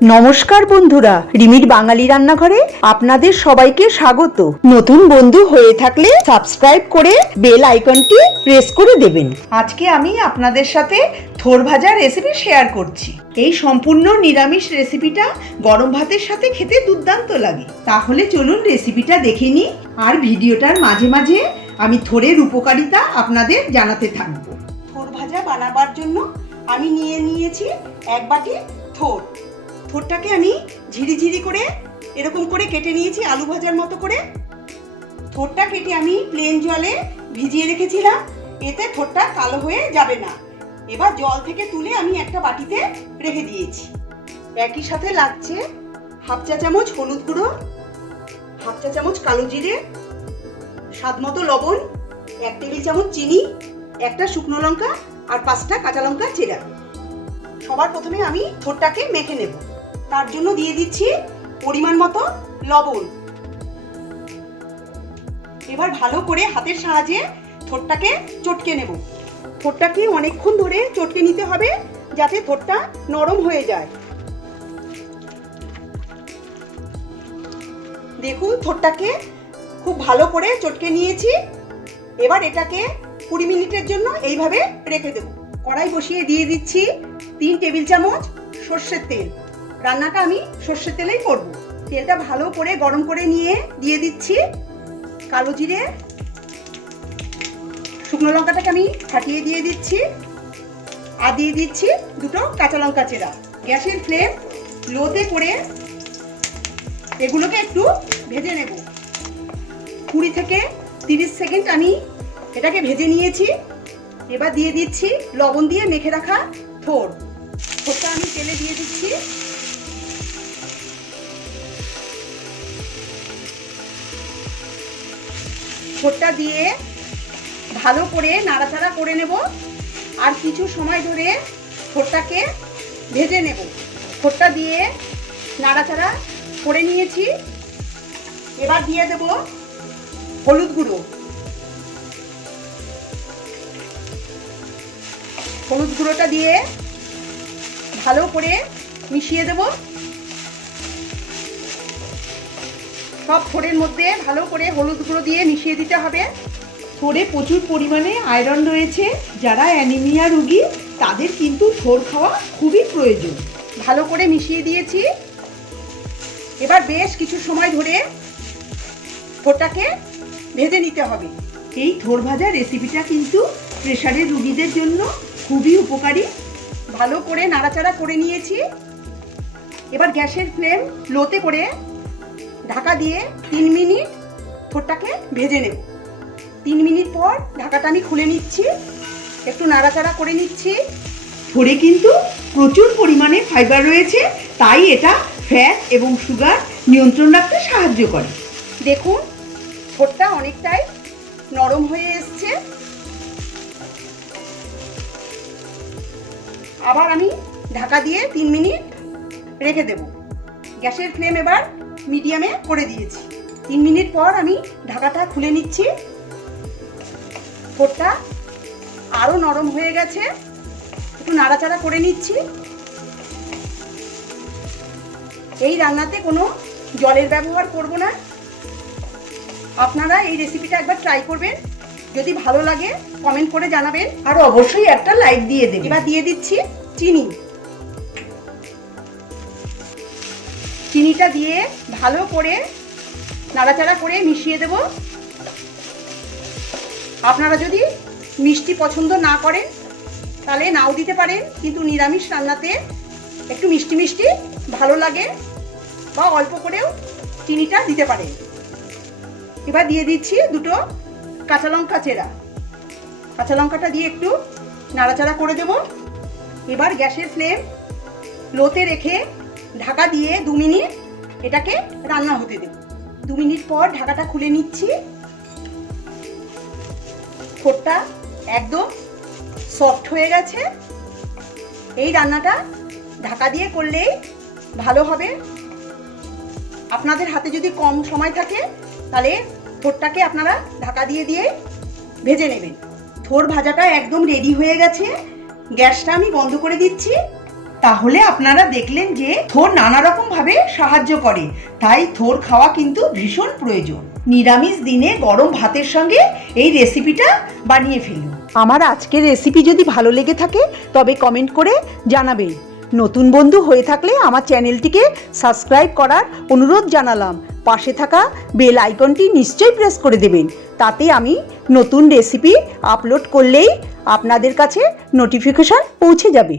নমস্কার বন্ধুরা, রিমির বাঙালি রান্নাঘরে আপনাদের সবাইকে স্বাগত। নতুন বন্ধু হয়ে থাকলে সাবস্ক্রাইব করে বেল আইকনটি প্রেস করে দেবেন। আজকে আমি আপনাদের সাথে থোর ভাজা রেসিপি শেয়ার করছি। এই সম্পূর্ণ নিরামিষ রেসিপিটা গরম ভাতের সাথে খেতে দুর্দান্ত লাগে। তাহলে চলুন রেসিপিটা দেখে নিই, আর ভিডিওটার মাঝে মাঝে আমি থোরের উপকারিতা আপনাদের জানাতে থাকবো। থোর ভাজা বানাবার জন্য আমি নিয়েছি 1 বাটি থোর। থোরটাকে আমি ঝিরিঝিরি করে এরকম করে কেটে নিয়েছি, আলু ভাজার মতো করে। থোরটা কেটে আমি প্লেন জলে ভিজিয়ে রেখেছিলাম, এতে থোরটা কালো হয়ে যাবে না। এবার জল থেকে তুলে আমি একটা বাটিতে রেখে দিয়েছি। একই সাথে লাগছে 1/2 চা চামচ হলুদ গুঁড়ো, 1/2 চা চামচ কালো জিরে, স্বাদ মতো লবণ, 1 টেবিল চামচ চিনি, 1টা শুকনো লঙ্কা আর 5টা কাঁচা লঙ্কা চেরা। সবার প্রথমে আমি থোরটাকে মেখে নেব। তার জন্য দিয়ে দিচ্ছি পরিমাণ মতো লবণ। এবার ভালো করে হাতের সাহায্যে থোরটাকে চটকে নেব। থোরটাকে অনেকক্ষণ ধরে চটকে নিতে হবে, যাতে থোরটা নরম হয়ে যায়। দেখুন, থোরটাকে খুব ভালো করে চটকে নিয়েছি। এবার এটাকে 20 মিনিটের জন্য এইভাবে রেখে দেব। কড়াই বসিয়ে দিয়ে দিচ্ছি 3 টেবিল চামচ সর্ষের তেল। রান্নাটা আমি সর্ষের তেলেই করব। তেলটা ভালো করে গরম করে নিয়ে দিয়ে দিচ্ছি কালো জিরে, শুকনো লঙ্কাটাকে আমি ফাটিয়ে দিয়ে দিচ্ছি, আর দিয়ে দিচ্ছি 2টো কাঁচা লঙ্কা চেরা। গ্যাসের ফ্লেম লোতে করে এগুলোকে একটু ভেজে নেব। 20 থেকে 30 সেকেন্ড আমি এটাকে ভেজে নিয়েছি। এবার দিয়ে দিচ্ছি লবণ দিয়ে মেখে রাখা থোর। থোরটা আমি তেলে দিয়ে দিচ্ছি। থোরটা দিয়ে ভালো করে নাড়াচাড়া করে নেব, আর কিছু সময় ধরে থোরটাকে ভেজে নেব। থোরটা দিয়ে নাড়াচাড়া করে নিয়েছি। এবার দিয়ে দেব হলুদ গুঁড়ো। হলুদ গুঁড়োটা দিয়ে ভালো করে মিশিয়ে দেব। সব থোরের মধ্যে ভালো করে হলুদ গুঁড়ো দিয়ে মিশিয়ে দিতে হবে। থোরে প্রচুর পরিমাণে আয়রন রয়েছে। যারা অ্যানিমিয়া রোগী তাদের কিন্তু থোর খাওয়া খুবই প্রয়োজন। ভালো করে মিশিয়ে দিয়েছি। এবার বেশ কিছু সময় ধরে থোরটাকে ভেজে নিতে হবে। এই থোর ভাজা রেসিপিটা কিন্তু প্রেশারের রোগীদের জন্য খুবই উপকারী। ভালো করে নাড়াচাড়া করে নিয়েছি। এবার গ্যাসের ফ্লেম লোতে করে ঢাকা দিয়ে 3 মিনিট থোরটাকে ভেজে নেব। 3 মিনিট পর ঢাকাটা আমি খুলে নিচ্ছি, একটু নাড়াচাড়া করে নিচ্ছি। থোরে কিন্তু প্রচুর পরিমাণে ফাইবার রয়েছে, তাই এটা ফ্যাট এবং সুগার নিয়ন্ত্রণ রাখতে সাহায্য করে। দেখুন, থোরটা অনেকটাই নরম হয়ে এসছে। আবার আমি ঢাকা দিয়ে 3 মিনিট রেখে দেব। গ্যাসের ফ্লেম এবার মিডিয়ামে করে দিয়েছি। 3 মিনিট পর আমি ঢাকাটা খুলে নিচ্ছি। থোরটা আরও নরম হয়ে গেছে, একটু নাড়াচাড়া করে নিচ্ছি। এই রান্নাতে কোনো জলের ব্যবহার করব না। আপনারা এই রেসিপিটা একবার ট্রাই করবেন। যদি ভালো লাগে কমেন্ট করে জানাবেন, আর অবশ্যই একটা লাইক দিয়ে দেবেন। এবার দিয়ে দিচ্ছি চিনি। চিনিটা দিয়ে ভালো করে নাড়াচাড়া করে মিশিয়ে দেব। আপনারা যদি মিষ্টি পছন্দ না করেন তাহলে নাও দিতে পারেন, কিন্তু নিরামিষ রান্নাতে একটু মিষ্টি মিষ্টি ভালো লাগে, বা অল্প করেও চিনিটা দিতে পারেন। এবার দিয়ে দিচ্ছি 2টো কাঁচা লঙ্কা চেরা। কাঁচা লঙ্কাটা দিয়ে একটু নাড়াচাড়া করে দেব। এবার গ্যাসের ফ্লেম লোতে রেখে ঢাকা দিয়ে 2 মিনিট এটাকে রান্না হতে দেব। 2 মিনিট পর ঢাকাটা খুলে নিচ্ছি। থোরটা একদম সফট হয়ে গেছে। এই রান্নাটা ঢাকা দিয়ে করলেই ভালো হবে। আপনাদের হাতে যদি কম সময় থাকে তাহলে থোরটাকে আপনারা ঢাকা দিয়ে দিয়ে ভেজে নেবেন। থোর ভাজাটা একদম রেডি হয়ে গেছে। গ্যাসটা আমি বন্ধ করে দিচ্ছি। তাহলে আপনারা দেখলেন যে থোর নানা রকম ভাবে সাহায্য করে, তাই থোর খাওয়া কিন্তু ভীষণ প্রয়োজন। নিরামিষ দিনে গরম ভাতের সঙ্গে এই রেসিপিটা বানিয়ে ফেলুন। আমার আজকের রেসিপি যদি ভালো লেগে থাকে তবে কমেন্ট করে জানাবেন। নতুন বন্ধু হয়ে থাকলে আমার চ্যানেলটিকে সাবস্ক্রাইব করার অনুরোধ জানালাম। পাশে থাকা বেল আইকনটি নিশ্চয়ই প্রেস করে দেবেন, তাতে আমি নতুন রেসিপি আপলোড করলেই আপনাদের কাছে নোটিফিকেশন পৌঁছে যাবে।